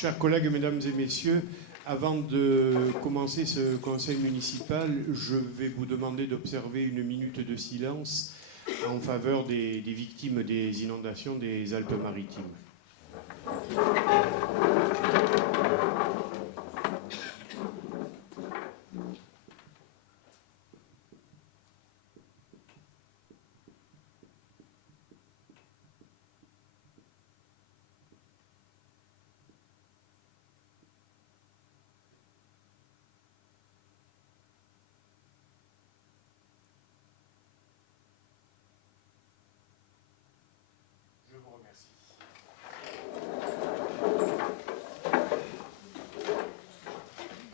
Chers collègues, mesdames et messieurs, avant de commencer ce conseil municipal, je vais vous demander d'observer une minute de silence en faveur des victimes des inondations des Alpes-Maritimes.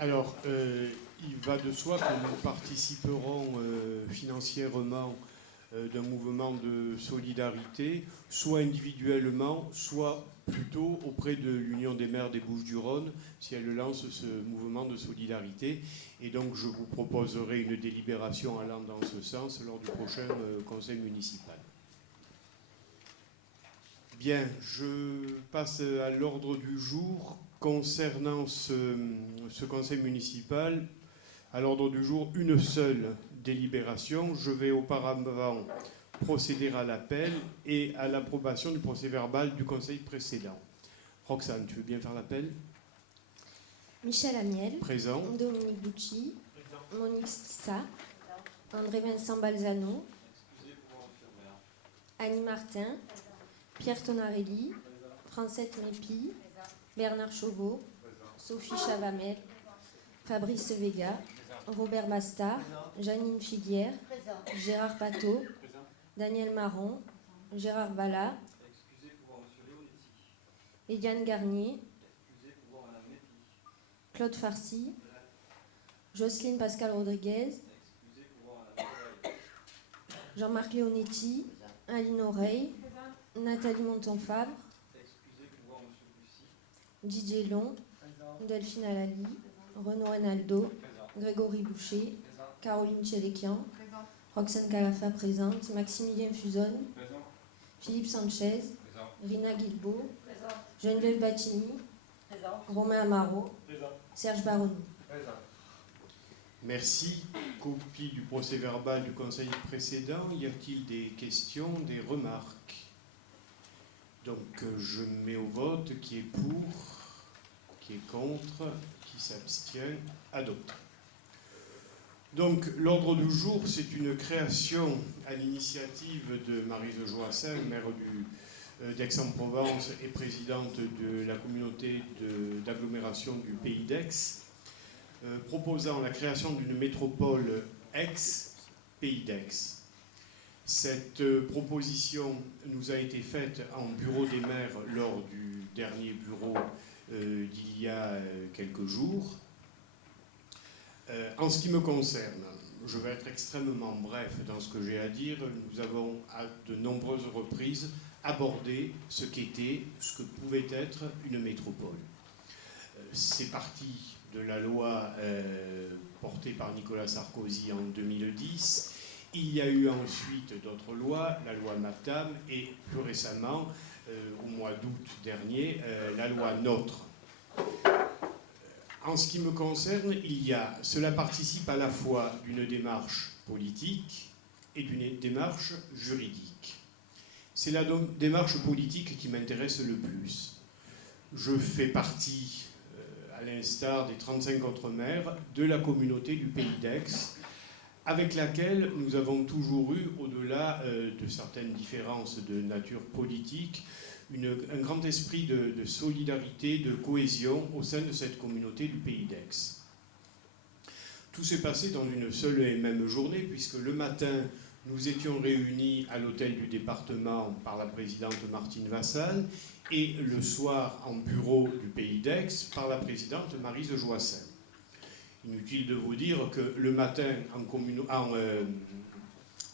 Alors, il va de soi que nous participerons financièrement d'un mouvement de solidarité, soit individuellement, soit plutôt auprès de l'Union des maires des Bouches-du-Rhône, si elle lance ce mouvement de solidarité. Et donc, je vous proposerai une délibération allant dans ce sens lors du prochain conseil municipal. Bien, je passe à l'ordre du jour. Concernant ce conseil municipal, à l'ordre du jour, une seule délibération. Je vais auparavant procéder à l'appel et à l'approbation du procès-verbal du conseil précédent. Roxane, tu veux bien faire l'appel? Michel Amiel. Présent. Dominique Bucci. Présent. Monique Stissa. André-Vincent Balzano. Annie Martin. Pierre Tonarelli. Francette Mépi. Bernard Chauveau. Sophie Chavamel. Fabrice Vega. Robert Bastard. Janine Figuière. Gérard Pateau. Daniel Marron. Gérard Bala. Eliane Garnier. Claude Farcy. Jocelyne Pascal Rodriguez. Jean-Marc Leonetti. Aline Oreille. Nathalie Montonfabre. Didier Long. Delphine Alali. Renaud Renaldo. Grégory Boucher. Caroline Tchélékian. Roxane Calafa présente. Maximilien Fusonne. Philippe Sanchez. Rina Guilbeault. Geneviève Battini. Romain Amaro. Serge Baroni. Merci. Copie du procès-verbal du conseil précédent. Y a-t-il des questions, des remarques? Donc je mets au vote qui est pour, qui est contre, qui s'abstient, adopté. Donc l'ordre du jour, c'est une création à l'initiative de Maryse Joassin, maire d'Aix-en-Provence et présidente de la communauté d'agglomération du Pays d'Aix, proposant la création d'une métropole Aix-Pays d'Aix. Cette proposition nous a été faite en bureau des maires lors du dernier bureau d'il y a quelques jours. En ce qui me concerne, je vais être extrêmement bref dans ce que j'ai à dire. Nous avons à de nombreuses reprises abordé ce qu'était, ce que pouvait être une métropole. C'est parti de la loi portée par Nicolas Sarkozy en 2010. Il y a eu ensuite d'autres lois, la loi MAPTAM et plus récemment, au mois d'août dernier, la loi NOTRe. En ce qui me concerne, cela participe à la fois d'une démarche politique et d'une démarche juridique. C'est la démarche politique qui m'intéresse le plus. Je fais partie, à l'instar des 35 autres maires, de la communauté du Pays d'Aix, avec laquelle nous avons toujours eu, au-delà de certaines différences de nature politique, un grand esprit de solidarité, de cohésion au sein de cette communauté du Pays d'Aix. Tout s'est passé dans une seule et même journée, puisque le matin, nous étions réunis à l'hôtel du département par la présidente Martine Vassal, et le soir en bureau du Pays d'Aix par la présidente Maryse Joassin. Inutile de vous dire que le matin,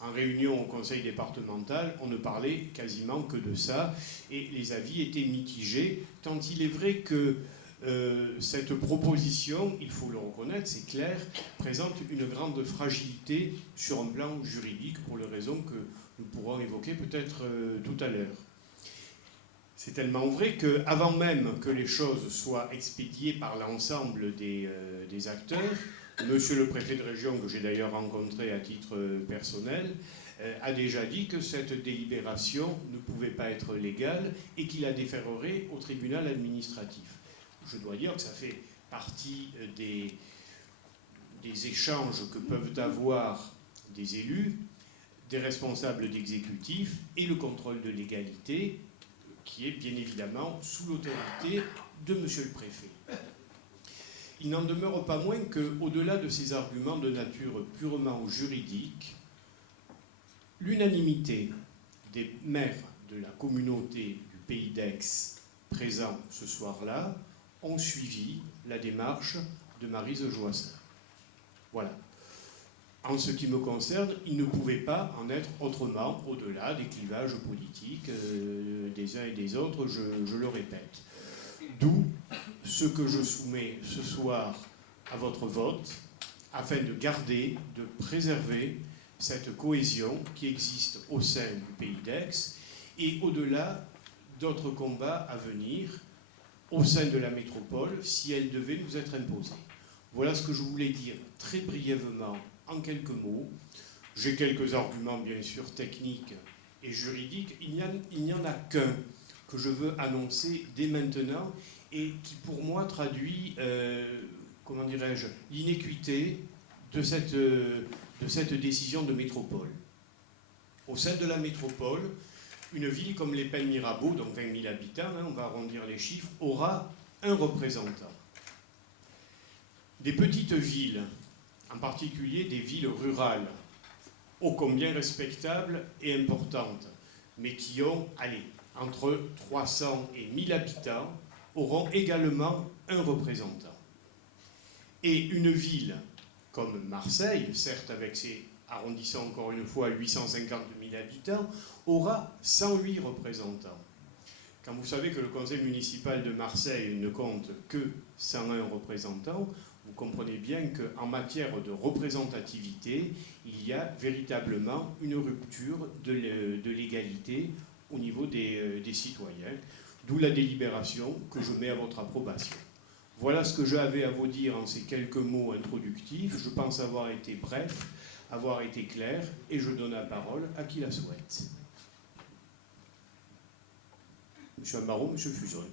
en réunion au conseil départemental, on ne parlait quasiment que de ça, et les avis étaient mitigés, tant il est vrai que cette proposition, il faut le reconnaître, c'est clair, présente une grande fragilité sur un plan juridique, pour les raisons que nous pourrons évoquer peut-être tout à l'heure. C'est tellement vrai qu'avant même que les choses soient expédiées par l'ensemble des acteurs, monsieur le préfet de région, que j'ai d'ailleurs rencontré à titre personnel, a déjà dit que cette délibération ne pouvait pas être légale et qu'il la déférerait au tribunal administratif. Je dois dire que ça fait partie des échanges que peuvent avoir des élus, des responsables d'exécutif et le contrôle de légalité qui est bien évidemment sous l'autorité de monsieur le préfet. Il n'en demeure pas moins qu'au-delà de ces arguments de nature purement juridique, l'unanimité des maires de la communauté du Pays d'Aix présents ce soir-là ont suivi la démarche de Maryse Joissaing. Voilà. En ce qui me concerne, il ne pouvait pas en être autrement au-delà des clivages politiques des uns et des autres, je le répète. D'où ce que je soumets ce soir à votre vote, afin de garder, de préserver cette cohésion qui existe au sein du Pays d'Aix et au-delà d'autres combats à venir au sein de la métropole si elle devait nous être imposée. Voilà ce que je voulais dire très brièvement en quelques mots. J'ai quelques arguments bien sûr techniques et juridiques. Il n'y en a qu'un que je veux annoncer dès maintenant et qui pour moi traduit, comment dirais-je, l'inéquité de cette décision de métropole. Au sein de la métropole, une ville comme les Pennes Mirabeau, donc 20 000 habitants, on va arrondir les chiffres, aura un représentant. Des petites villes, en particulier des villes rurales, ô combien respectables et importantes, mais qui ont, entre 300 et 1000 habitants, auront également un représentant. Et une ville comme Marseille, certes avec ses, arrondissons encore une fois, 850 000 habitants, aura 108 représentants. Quand vous savez que le conseil municipal de Marseille ne compte que 101 représentants, vous comprenez bien qu'en matière de représentativité, il y a véritablement une rupture de l'égalité au niveau des citoyens, d'où la délibération que je mets à votre approbation. Voilà ce que j'avais à vous dire en ces quelques mots introductifs. Je pense avoir été bref, avoir été clair, et je donne la parole à qui la souhaite. Monsieur Amaro, monsieur Fuson.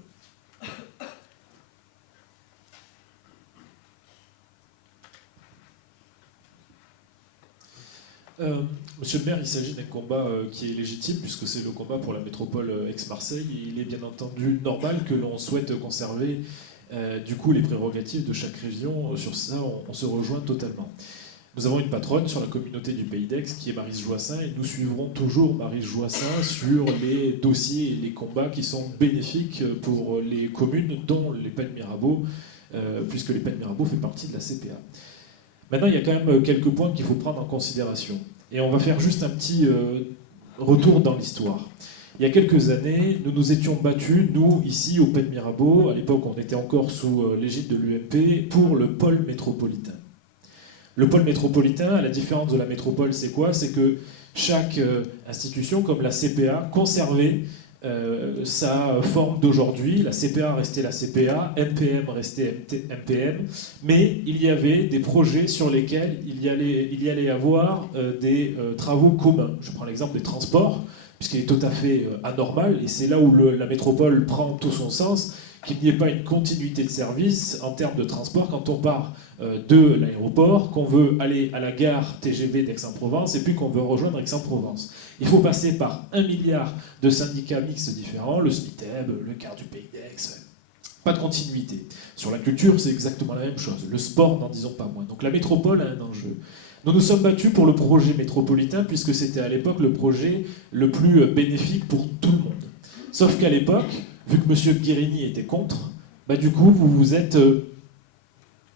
Monsieur le maire, il s'agit d'un combat qui est légitime puisque c'est le combat pour la métropole Aix-Marseille. Il est bien entendu normal que l'on souhaite conserver du coup les prérogatives de chaque région. Sur ça, on se rejoint totalement. Nous avons une patronne sur la communauté du Pays d'Aix qui est Maryse Joissaing et nous suivrons toujours Maryse Joissaing sur les dossiers et les combats qui sont bénéfiques pour les communes dont les Pennes Mirabeau, puisque les Pennes Mirabeau fait partie de la CPA. Maintenant, il y a quand même quelques points qu'il faut prendre en considération. Et on va faire juste un petit retour dans l'histoire. Il y a quelques années, nous nous étions battus, nous, ici, au Pennes Mirabeau, à l'époque on était encore sous l'égide de l'UMP, pour le pôle métropolitain. Le pôle métropolitain, à la différence de la métropole, c'est quoi? C'est que chaque institution, comme la CPA, conservait sa forme d'aujourd'hui. La CPA restait la CPA, MPM restait MPM, mais il y avait des projets sur lesquels il y allait avoir des travaux communs. Je prends l'exemple des transports, puisqu'il est tout à fait anormal, et c'est là où la métropole prend tout son sens, qu'il n'y ait pas une continuité de service en termes de transport quand on part de l'aéroport, qu'on veut aller à la gare TGV d'Aix-en-Provence et puis qu'on veut rejoindre Aix-en-Provence. Il faut passer par 1 milliard de syndicats mixtes différents, le SMITEB, le quart du Pays d'Aix, pas de continuité. Sur la culture, c'est exactement la même chose. Le sport, n'en disons pas moins. Donc la métropole a un enjeu. Nous nous sommes battus pour le projet métropolitain puisque c'était à l'époque le projet le plus bénéfique pour tout le monde. Sauf qu'à l'époque, vu que M. Guérini était contre, du coup, vous vous êtes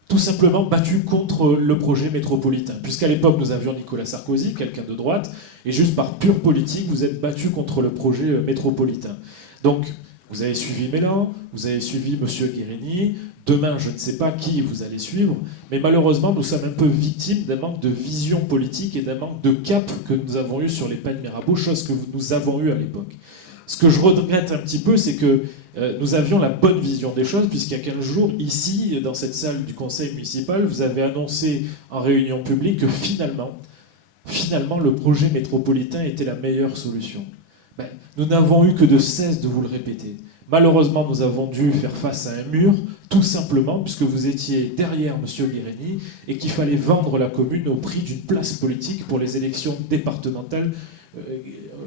tout simplement battu contre le projet métropolitain. Puisqu'à l'époque, nous avions Nicolas Sarkozy, quelqu'un de droite, et juste par pure politique, vous êtes battu contre le projet métropolitain. Donc, vous avez suivi Mélan, vous avez suivi M. Guérini, demain, je ne sais pas qui vous allez suivre, mais malheureusement, nous sommes un peu victimes d'un manque de vision politique et d'un manque de cap que nous avons eu sur les Pennes Mirabeau, chose que nous avons eu à l'époque. Ce que je regrette un petit peu, c'est que nous avions la bonne vision des choses, puisqu'il y a 15 jours, ici, dans cette salle du conseil municipal, vous avez annoncé en réunion publique que finalement, le projet métropolitain était la meilleure solution. Ben, nous n'avons eu que de cesse de vous le répéter. Malheureusement, nous avons dû faire face à un mur, tout simplement, puisque vous étiez derrière M. Guérini et qu'il fallait vendre la commune au prix d'une place politique pour les élections départementales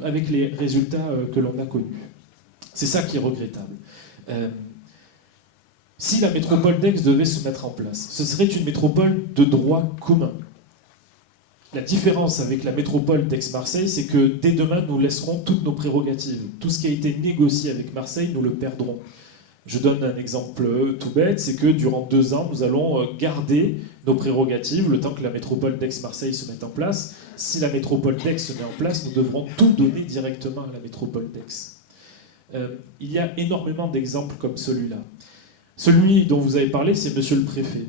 avec les résultats que l'on a connus. C'est ça qui est regrettable. Si la métropole d'Aix devait se mettre en place, ce serait une métropole de droit commun. La différence avec la métropole d'Aix-Marseille, c'est que dès demain, nous laisserons toutes nos prérogatives. Tout ce qui a été négocié avec Marseille, nous le perdrons. Je donne un exemple tout bête, c'est que durant 2 ans, nous allons garder nos prérogatives le temps que la métropole d'Aix-Marseille se mette en place. Si la métropole d'Aix se met en place, nous devrons tout donner directement à la métropole d'Aix. Il y a énormément d'exemples comme celui-là. Celui dont vous avez parlé, c'est Monsieur le Préfet.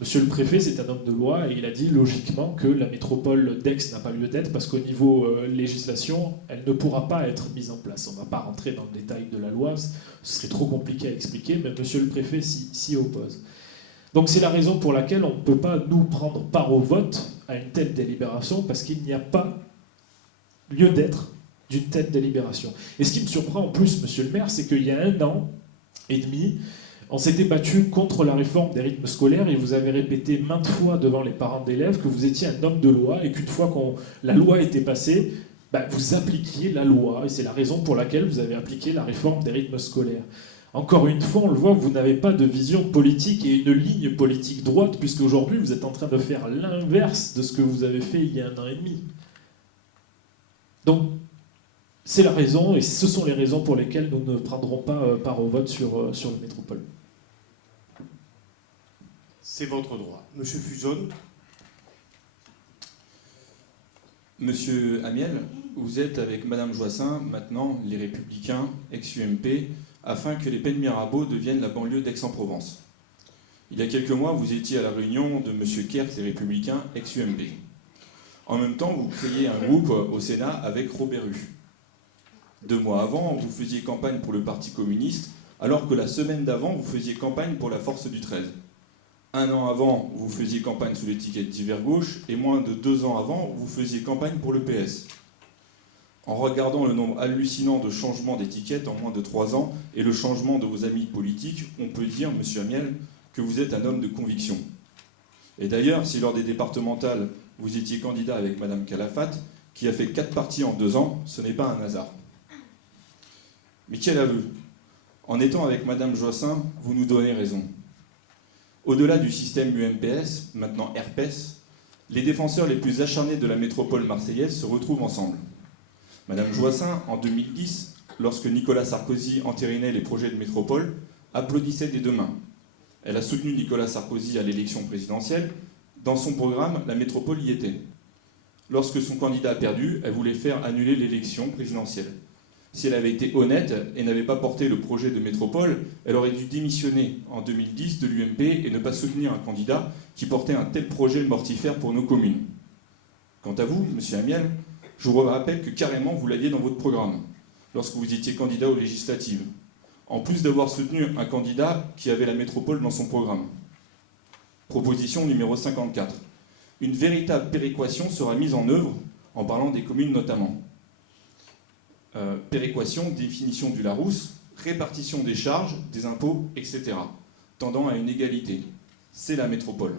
Monsieur le Préfet, c'est un homme de loi et il a dit logiquement que la métropole d'Aix n'a pas lieu d'être parce qu'au niveau législation, elle ne pourra pas être mise en place. On ne va pas rentrer dans le détail de la loi, ce serait trop compliqué à expliquer, mais Monsieur le Préfet s'y oppose. Donc c'est la raison pour laquelle on ne peut pas, nous, prendre part au vote à une telle délibération parce qu'il n'y a pas lieu d'être d'une telle délibération. Et ce qui me surprend en plus, Monsieur le maire, c'est qu'il y a 1 an et demi, on s'était battu contre la réforme des rythmes scolaires et vous avez répété maintes fois devant les parents d'élèves que vous étiez un homme de loi et qu'une fois que la loi était passée, vous appliquiez la loi. Et c'est la raison pour laquelle vous avez appliqué la réforme des rythmes scolaires. Encore une fois, on le voit, vous n'avez pas de vision politique et une ligne politique droite, puisqu'aujourd'hui, vous êtes en train de faire l'inverse de ce que vous avez fait il y a 1 an et demi. Donc, c'est la raison, et ce sont les raisons pour lesquelles nous ne prendrons pas part au vote sur la métropole. C'est votre droit. Monsieur Fuzon. Monsieur Amiel, vous êtes avec Madame Joissin, maintenant les Républicains, ex-UMP, afin que les Pennes Mirabeau deviennent la banlieue d'Aix-en-Provence. Il y a quelques mois, vous étiez à la réunion de Monsieur Kert, les Républicains, ex-UMP. En même temps, vous créiez un groupe au Sénat avec Robert Hue. 2 mois avant, vous faisiez campagne pour le Parti communiste, alors que la semaine d'avant, vous faisiez campagne pour la Force du 13. 1 an avant, vous faisiez campagne sous l'étiquette d'hiver gauche, et moins de 2 ans avant, vous faisiez campagne pour le PS. En regardant le nombre hallucinant de changements d'étiquettes en moins de 3 ans, et le changement de vos amis politiques, on peut dire, monsieur Amiel, que vous êtes un homme de conviction. Et d'ailleurs, si lors des départementales, vous étiez candidat avec Madame Calafat, qui a fait 4 partis en 2 ans, ce n'est pas un hasard. Mais quel aveu! En étant avec Madame Joissin, vous nous donnez raison. Au-delà du système UMPS, maintenant RPS, les défenseurs les plus acharnés de la métropole marseillaise se retrouvent ensemble. Madame Joissin, en 2010, lorsque Nicolas Sarkozy entérinait les projets de métropole, applaudissait des 2 mains. Elle a soutenu Nicolas Sarkozy à l'élection présidentielle. Dans son programme, la métropole y était. Lorsque son candidat a perdu, elle voulait faire annuler l'élection présidentielle. Si elle avait été honnête et n'avait pas porté le projet de métropole, elle aurait dû démissionner en 2010 de l'UMP et ne pas soutenir un candidat qui portait un tel projet mortifère pour nos communes. Quant à vous, monsieur Amiel, je vous rappelle que carrément vous l'aviez dans votre programme, lorsque vous étiez candidat aux législatives, en plus d'avoir soutenu un candidat qui avait la métropole dans son programme. Proposition numéro 54. Une véritable péréquation sera mise en œuvre, en parlant des communes notamment. Péréquation, définition du Larousse, répartition des charges, des impôts, etc., tendant à une égalité. C'est la métropole.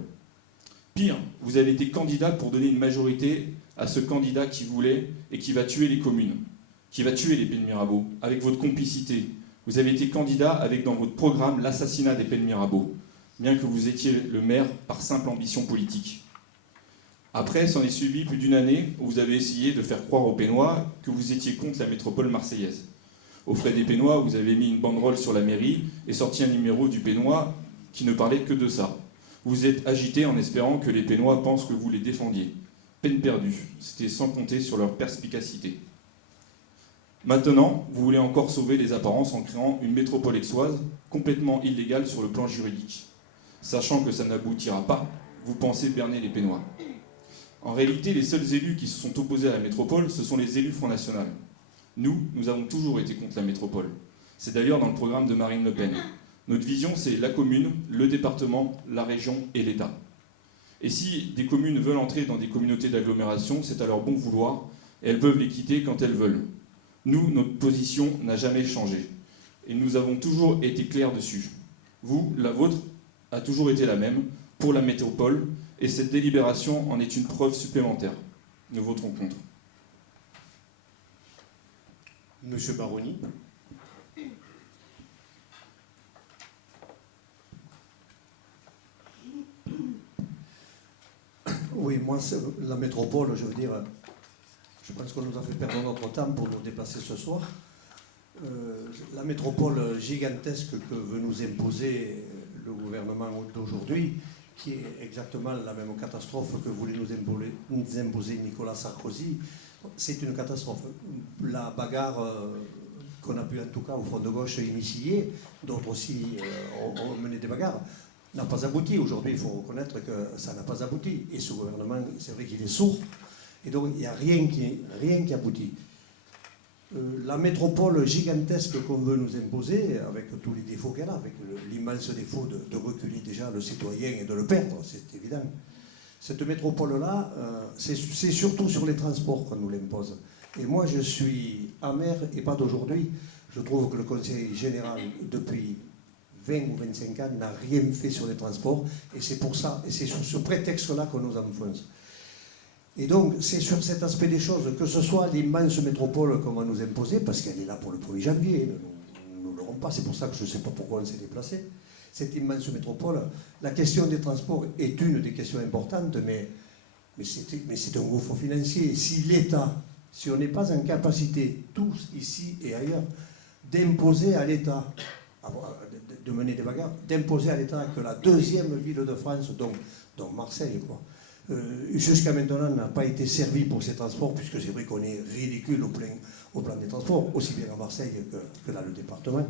Pire, vous avez été candidat pour donner une majorité à ce candidat qui voulait et qui va tuer les communes, qui va tuer les Pennes Mirabeau, avec votre complicité. Vous avez été candidat avec dans votre programme l'assassinat des Pennes Mirabeau, bien que vous étiez le maire par simple ambition politique. Après, s'en est suivi plus d'1 année où vous avez essayé de faire croire aux Pennois que vous étiez contre la métropole marseillaise. Aux frais des Pennois, vous avez mis une banderole sur la mairie et sorti un numéro du Pennois qui ne parlait que de ça. Vous êtes agité en espérant que les Pennois pensent que vous les défendiez. Peine perdue, c'était sans compter sur leur perspicacité. Maintenant, vous voulez encore sauver les apparences en créant une métropole aixoise complètement illégale sur le plan juridique. Sachant que ça n'aboutira pas, vous pensez berner les Pennois. En réalité, les seuls élus qui se sont opposés à la métropole, ce sont les élus Front National. Nous avons toujours été contre la métropole. C'est d'ailleurs dans le programme de Marine Le Pen. Notre vision, c'est la commune, le département, la région et l'État. Et si des communes veulent entrer dans des communautés d'agglomération, c'est à leur bon vouloir, et elles peuvent les quitter quand elles veulent. Nous, notre position n'a jamais changé, et nous avons toujours été clairs dessus. Vous, la vôtre, a toujours été la même, pour la métropole, et cette délibération en est une preuve supplémentaire. Nous voterons contre. Monsieur Baroni. Oui, moi, la métropole, je veux dire, je pense qu'on nous a fait perdre notre temps pour nous déplacer ce soir. La métropole gigantesque que veut nous imposer le gouvernement d'aujourd'hui, qui est exactement la même catastrophe que voulait nous imposer Nicolas Sarkozy, c'est une catastrophe. La bagarre qu'on a pu en tout cas au Front de Gauche initier, d'autres aussi ont mené des bagarres, n'a pas abouti. Aujourd'hui, il faut reconnaître que ça n'a pas abouti. Et ce gouvernement, c'est vrai qu'il est sourd. Et donc, il n'y a rien qui aboutit. La métropole gigantesque qu'on veut nous imposer, avec tous les défauts qu'elle a, avec l'immense défaut de reculer déjà le citoyen et de le perdre, c'est évident. Cette métropole-là, c'est surtout sur les transports qu'on nous l'impose. Et moi, je suis amer, et pas d'aujourd'hui. Je trouve que le Conseil général, depuis 20 ou 25 ans, n'a rien fait sur les transports, et c'est pour ça, et c'est sur ce prétexte-là qu'on nous enfonce. Et donc, c'est sur cet aspect des choses, que ce soit l'immense métropole qu'on va nous imposer, parce qu'elle est là pour le 1er janvier, nous ne l'aurons pas, c'est pour ça que je ne sais pas pourquoi on s'est déplacé, cette immense métropole, la question des transports est une des questions importantes, mais c'est un gouffre financier. Si l'État, si on n'est pas en capacité, tous ici et ailleurs, d'imposer à l'État, de mener des bagarres, d'imposer à l'État que la deuxième ville de France, donc Marseille, quoi, jusqu'à maintenant n'a pas été servi pour ces transports, puisque c'est vrai qu'on est ridicule au plan des transports, aussi bien à Marseille que dans le département.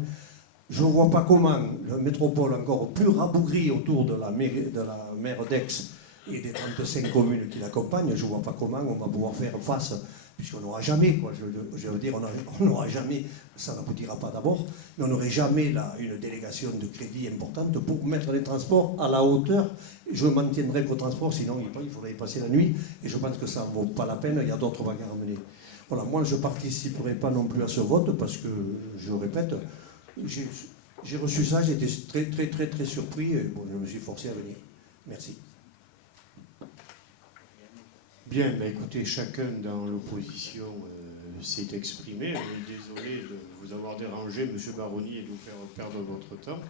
Je ne vois pas comment la métropole encore plus rabougrie autour de la maire d'Aix et des 35 communes qui l'accompagnent, je ne vois pas comment on va pouvoir faire face, puisqu'on n'aura jamais, quoi, je veux dire, on n'aura jamais, ça n'aboutira pas d'abord, mais on n'aurait jamais une délégation de crédit importante pour mettre les transports à la hauteur. Je m'en tiendrai qu'au transport, sinon il faudrait y passer la nuit, et je pense que ça ne vaut pas la peine, il y a d'autres bagarres à mener. Voilà, moi je ne participerai pas non plus à ce vote, parce que, je répète, j'ai reçu ça, j'étais très, très, très, très surpris, et bon, je me suis forcé à venir. Merci. Bien, ben écoutez, chacun dans l'opposition s'est exprimé. Désolé de vous avoir dérangé, Monsieur Baroni, et de vous faire perdre votre temps.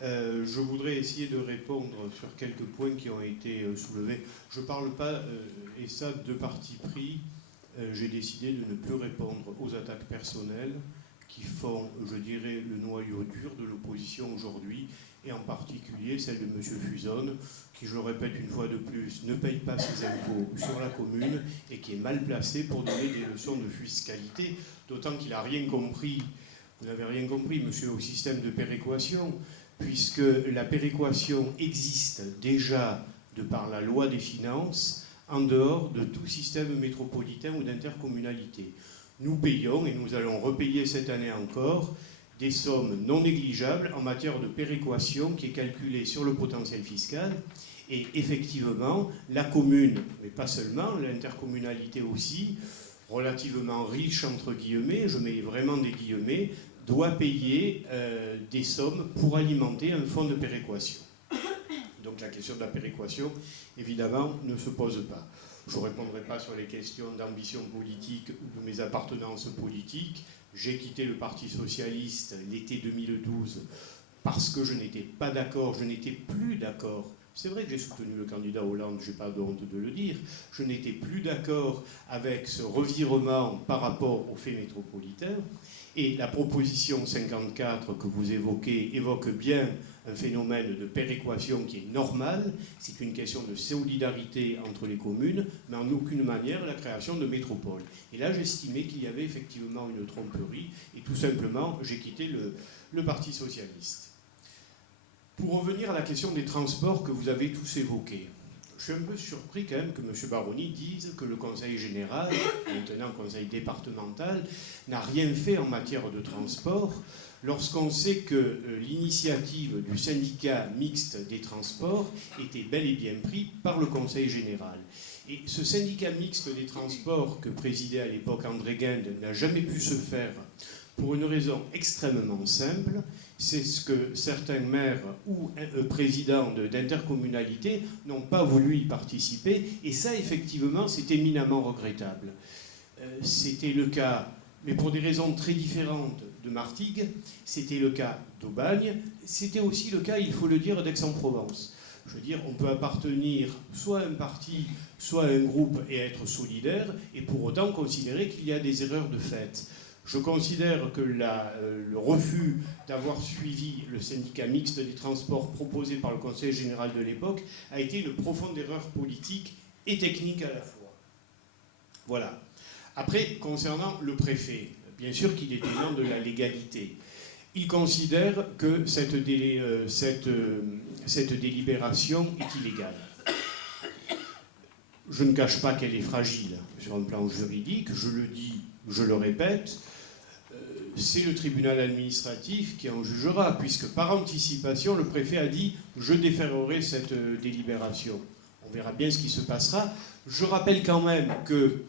Je voudrais essayer de répondre sur quelques points qui ont été soulevés. Je ne parle pas, et ça de parti pris, j'ai décidé de ne plus répondre aux attaques personnelles qui font, je dirais, le noyau dur de l'opposition aujourd'hui, et en particulier celle de M. Fusone, qui, je le répète une fois de plus, ne paye pas ses impôts sur la commune et qui est mal placé pour donner des leçons de fiscalité, d'autant qu'il n'a rien compris, vous n'avez rien compris, monsieur, au système de péréquation, puisque la péréquation existe déjà de par la loi des finances en dehors de tout système métropolitain ou d'intercommunalité. Nous payons, et nous allons repayer cette année encore, des sommes non négligeables en matière de péréquation qui est calculée sur le potentiel fiscal. Et effectivement, la commune, mais pas seulement, l'intercommunalité aussi, relativement riche entre guillemets, je mets vraiment des guillemets, doit payer des sommes pour alimenter un fonds de péréquation. Donc la question de la péréquation, évidemment, ne se pose pas. Je ne répondrai pas sur les questions d'ambition politique ou de mes appartenances politiques. J'ai quitté le Parti socialiste l'été 2012 parce que je n'étais pas d'accord, je n'étais plus d'accord. C'est vrai que j'ai soutenu le candidat Hollande, je n'ai pas honte de le dire. Je n'étais plus d'accord avec ce revirement par rapport aux faits métropolitains. Et la proposition 54 que vous évoquez évoque bien un phénomène de péréquation qui est normal. C'est une question de solidarité entre les communes, mais en aucune manière la création de métropoles. Et là, j'estimais qu'il y avait effectivement une tromperie, et tout simplement, j'ai quitté le Parti socialiste. Pour revenir à la question des transports que vous avez tous évoqués, je suis un peu surpris quand même que M. Baroni dise que le Conseil général, maintenant Conseil départemental, n'a rien fait en matière de transport, lorsqu'on sait que l'initiative du syndicat mixte des transports était bel et bien prise par le Conseil général. Et ce syndicat mixte des transports que présidait à l'époque André Guinde n'a jamais pu se faire pour une raison extrêmement simple, c'est ce que certains maires ou présidents d'intercommunalités n'ont pas voulu y participer, et ça, effectivement, c'est éminemment regrettable. C'était le cas, mais pour des raisons très différentes, de Martigues, c'était le cas d'Aubagne, c'était aussi le cas, il faut le dire, d'Aix-en-Provence. Je veux dire, on peut appartenir soit à un parti, soit à un groupe et être solidaire, et pour autant considérer qu'il y a des erreurs de fait. Je considère que le refus d'avoir suivi le syndicat mixte des transports proposé par le Conseil général de l'époque a été une profonde erreur politique et technique à la fois. Voilà. Après, concernant le préfet, bien sûr qu'il est tenant de la légalité. Il considère que cette délibération est illégale. Je ne cache pas qu'elle est fragile sur un plan juridique, je le dis, je le répète, c'est le tribunal administratif qui en jugera, puisque par anticipation, le préfet a dit « je déférerai cette délibération ». On verra bien ce qui se passera. Je rappelle quand même que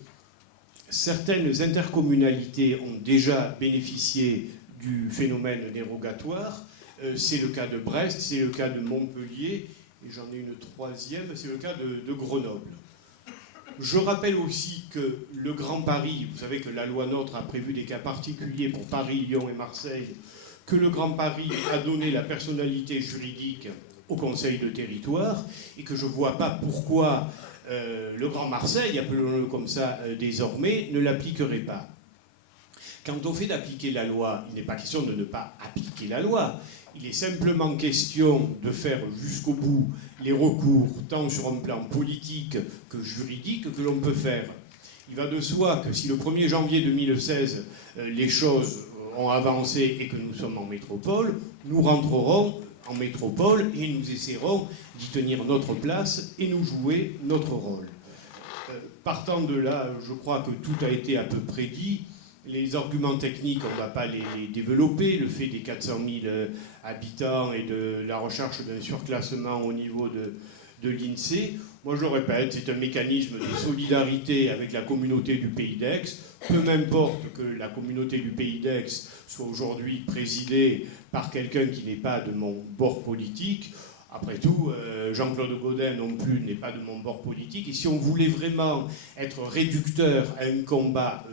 certaines intercommunalités ont déjà bénéficié du phénomène dérogatoire. C'est le cas de Brest, c'est le cas de Montpellier, et j'en ai une troisième, c'est le cas de Grenoble. Je rappelle aussi que le Grand Paris, vous savez que la loi NOTRe a prévu des cas particuliers pour Paris, Lyon et Marseille, que le Grand Paris a donné la personnalité juridique au Conseil de territoire, et que je ne vois pas pourquoi le Grand Marseille, appelons-le comme ça désormais, ne l'appliquerait pas. Quant au fait d'appliquer la loi, il n'est pas question de ne pas appliquer la loi. Il est simplement question de faire jusqu'au bout les recours, tant sur un plan politique que juridique, que l'on peut faire. Il va de soi que si le 1er janvier 2016, les choses ont avancé et que nous sommes en métropole, nous rentrerons en métropole et nous essaierons d'y tenir notre place et nous jouer notre rôle. Partant de là, je crois que tout a été à peu près dit. Les arguments techniques, on ne va pas les développer. Le fait des 400 000 habitants et de la recherche d'un surclassement au niveau de l'INSEE, moi je le répète, c'est un mécanisme de solidarité avec la communauté du Pays d'Aix. Peu m'importe que la communauté du Pays d'Aix soit aujourd'hui présidée par quelqu'un qui n'est pas de mon bord politique. Après tout, Jean-Claude Gaudin non plus n'est pas de mon bord politique. Et si on voulait vraiment être réducteur à un combat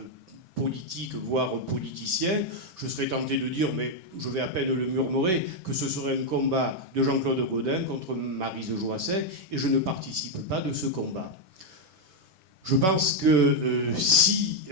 politique, voire politicien, je serais tenté de dire, mais je vais à peine le murmurer, que ce serait un combat de Jean-Claude Gaudin contre Maryse Joassaing, et je ne participe pas de ce combat. Je pense que si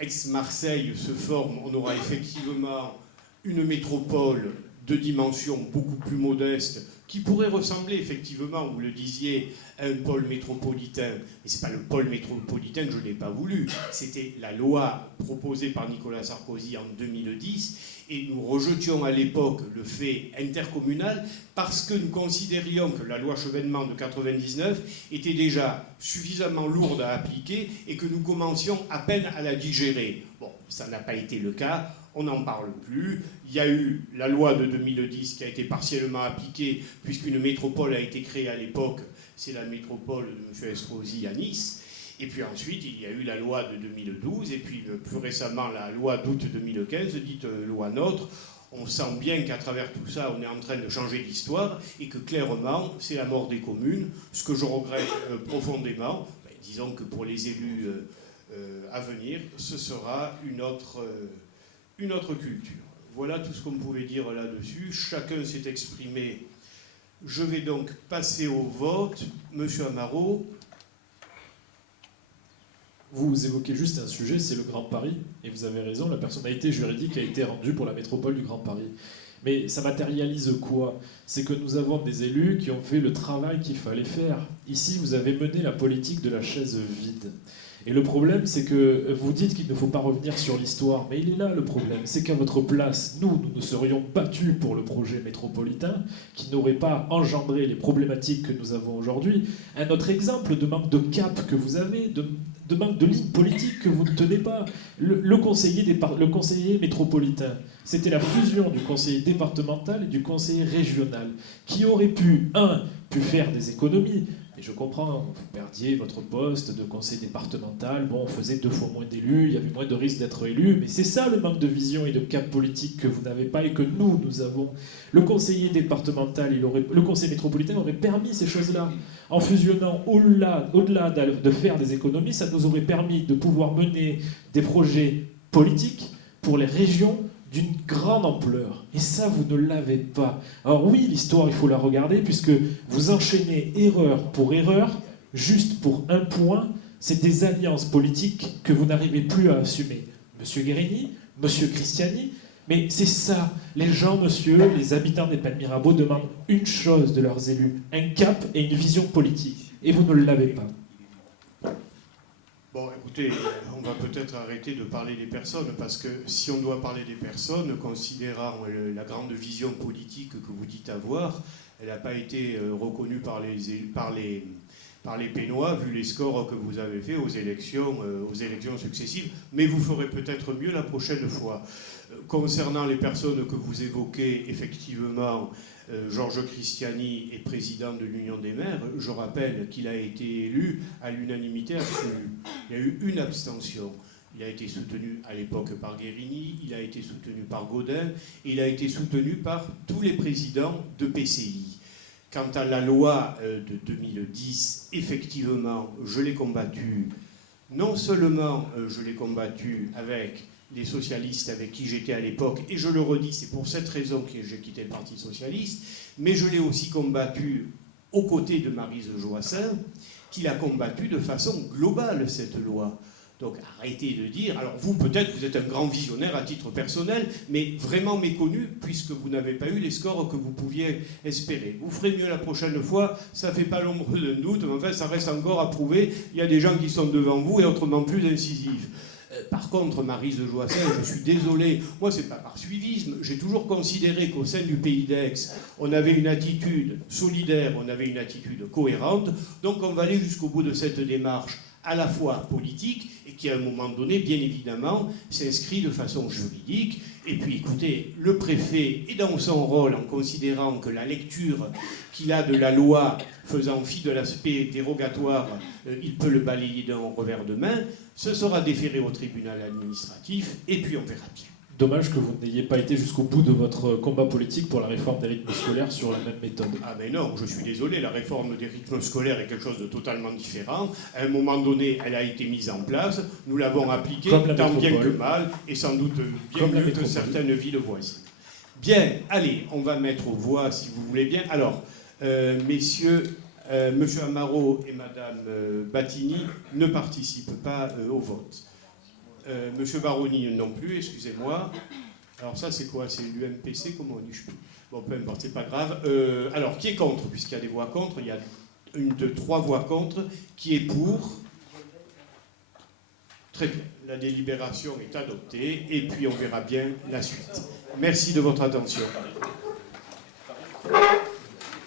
Aix-Marseille se forme, on aura effectivement une métropole de dimension beaucoup plus modeste, qui pourrait ressembler effectivement, vous le disiez, à un pôle métropolitain. Mais ce n'est pas le pôle métropolitain que je n'ai pas voulu. C'était la loi proposée par Nicolas Sarkozy en 2010, et nous rejetions à l'époque le fait intercommunal parce que nous considérions que la loi Chevènement de 1999 était déjà suffisamment lourde à appliquer et que nous commencions à peine à la digérer. Bon, ça n'a pas été le cas. On n'en parle plus. Il y a eu la loi de 2010 qui a été partiellement appliquée puisqu'une métropole a été créée à l'époque. C'est la métropole de M. Estrosi à Nice. Et puis ensuite, il y a eu la loi de 2012 et puis plus récemment la loi d'août 2015, dite loi NOTRe. On sent bien qu'à travers tout ça, on est en train de changer l'histoire et que clairement, c'est la mort des communes. Ce que je regrette profondément, disons que pour les élus à venir, ce sera une autre culture. Voilà tout ce qu'on pouvait dire là-dessus. Chacun s'est exprimé. Je vais donc passer au vote. Monsieur Amaro. Vous évoquez juste un sujet, c'est le Grand Paris. Et vous avez raison, la personnalité juridique a été rendue pour la métropole du Grand Paris. Mais ça matérialise quoi? C'est que nous avons des élus qui ont fait le travail qu'il fallait faire. Ici, vous avez mené la politique de la chaise vide. Et le problème, c'est que vous dites qu'il ne faut pas revenir sur l'histoire, mais il est là le problème. C'est qu'à votre place, nous nous serons battus pour le projet métropolitain, qui n'aurait pas engendré les problématiques que nous avons aujourd'hui. Un autre exemple de manque de cap que vous avez, de manque de ligne politique que vous ne tenez pas. Le conseiller métropolitain, c'était la fusion du conseiller départemental et du conseiller régional, qui aurait pu faire des économies. Et je comprends, vous perdiez votre poste de conseiller départemental, bon, on faisait 2 fois moins d'élus, il y avait moins de risques d'être élu, mais c'est ça le manque de vision et de cap politique que vous n'avez pas et que nous avons. Le conseiller départemental, le conseiller métropolitain aurait permis ces choses-là. En fusionnant au-delà de faire des économies, ça nous aurait permis de pouvoir mener des projets politiques pour les régions d'une grande ampleur. Et ça, vous ne l'avez pas. Alors oui, l'histoire, il faut la regarder, puisque vous enchaînez erreur pour erreur, juste pour un point, c'est des alliances politiques que vous n'arrivez plus à assumer. Monsieur Guérini, Monsieur Cristiani, mais c'est ça. Les gens, monsieur, les habitants des Pennes Mirabeau demandent une chose de leurs élus, un cap et une vision politique. Et vous ne l'avez pas. Bon, écoutez, on va peut-être arrêter de parler des personnes, parce que si on doit parler des personnes, considérant la grande vision politique que vous dites avoir, elle n'a pas été reconnue par les Pénois, vu les scores que vous avez faits aux élections successives, mais vous ferez peut-être mieux la prochaine fois. Concernant les personnes que vous évoquez, effectivement, Georges Cristiani est président de l'Union des maires. Je rappelle qu'il a été élu à l'unanimité absolue. Il y a eu une abstention. Il a été soutenu à l'époque par Guérini, il a été soutenu par Gaudin, et il a été soutenu par tous les présidents de PCI. Quant à la loi de 2010, effectivement, je l'ai combattue. Non seulement je l'ai combattue avec les socialistes avec qui j'étais à l'époque, et je le redis, c'est pour cette raison que j'ai quitté le Parti socialiste, mais je l'ai aussi combattue aux côtés de Maryse Joissains, qui l'a combattue de façon globale, cette loi. Donc arrêtez de dire, alors vous peut-être vous êtes un grand visionnaire à titre personnel, mais vraiment méconnu puisque vous n'avez pas eu les scores que vous pouviez espérer. Vous ferez mieux la prochaine fois, ça ne fait pas l'ombre d'un doute, mais enfin ça reste encore à prouver, il y a des gens qui sont devant vous et autrement plus incisifs. Par contre, Maryse Joissains, je suis désolé, moi c'est pas par suivisme, j'ai toujours considéré qu'au sein du Pays d'Aix, on avait une attitude solidaire, on avait une attitude cohérente, donc on va aller jusqu'au bout de cette démarche à la fois politique et qui à un moment donné, bien évidemment, s'inscrit de façon juridique. Et puis écoutez, le préfet est dans son rôle en considérant que la lecture qu'il a de la loi faisant fi de l'aspect dérogatoire, il peut le balayer d'un revers de main, ce sera déféré au tribunal administratif et puis on verra bien. Dommage que vous n'ayez pas été jusqu'au bout de votre combat politique pour la réforme des rythmes scolaires sur la même méthode. Ah mais non, je suis désolé, la réforme des rythmes scolaires est quelque chose de totalement différent. À un moment donné, elle a été mise en place, nous l'avons appliquée tant bien que mal, et sans doute bien mieux que certaines villes voisines. Bien, allez, on va mettre aux voix si vous voulez bien. Alors, messieurs, monsieur Amaro et madame Battini ne participent pas au vote. Monsieur Baroni non plus, excusez-moi. Alors ça c'est quoi? C'est l'UMPC, comment on dit? Bon, peu importe, c'est pas grave. Alors, qui est contre? Puisqu'il y a des voix contre, il y a 3 voix contre. Qui est pour? Très bien, la délibération est adoptée et puis on verra bien la suite. Merci de votre attention.